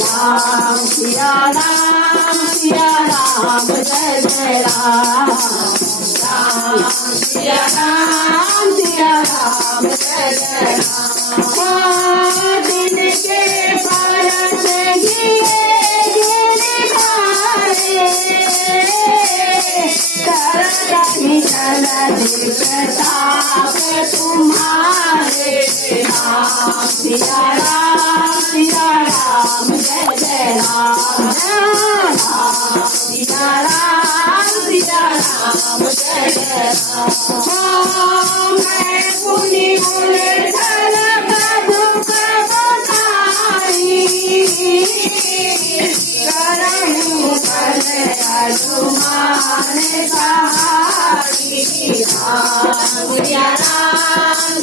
राम सिया राम सिया राम जय जय राम राम सिया राम जय जय राम दिन के परत प्रताप तुम्हारे राम सिया राम जय जय राम राम सिया राम जय जय राम मैं पुनि मुरझल दुख बताई करहूँ कर तुम्हारे सहारी राम सिया राम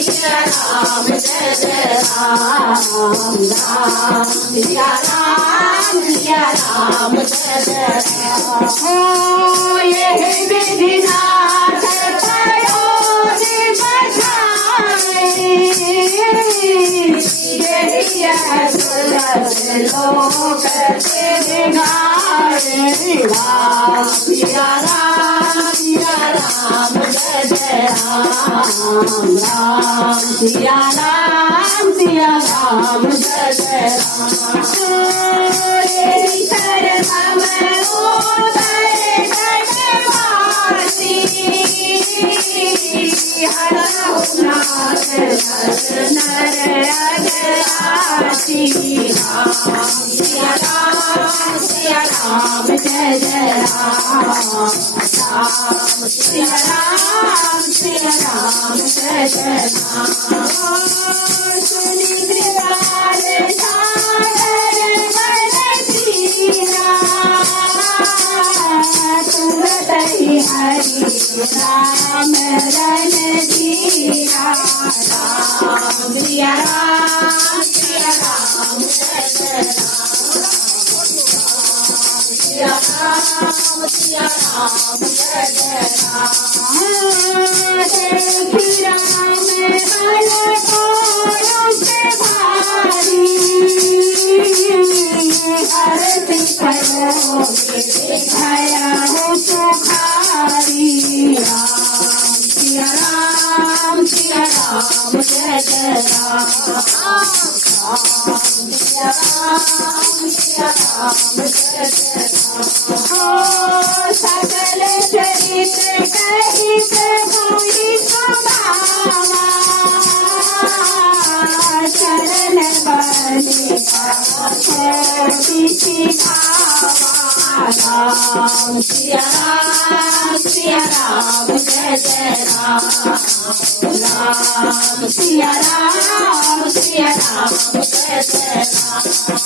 जय जय राम राम सिया राम जय जय राम ये विधिनाथ पयोधि बधाई यही तुलस लोक तेरे गाए राम सिया राम जय जय राम राम सिया राम जय जय राम कर समय उदय करवासी हरनाथ नर अजरासी राम सिया राम जय जय राम राम सिया राम जय जय राम सुनी कृपाल सागर तुरत ही हरि राम रन जीरा राम सिया राम जय जय राम सिया राम जय जय राम बल से भारी हरति करोगे भया हो सुखारी राम सिया राम जय जय राम सिया राम जय जय राम सकल चरित कहित हुई सुभावा चरण बलिका राम सिया राम जय जय राम राम सिया राम जय जय राम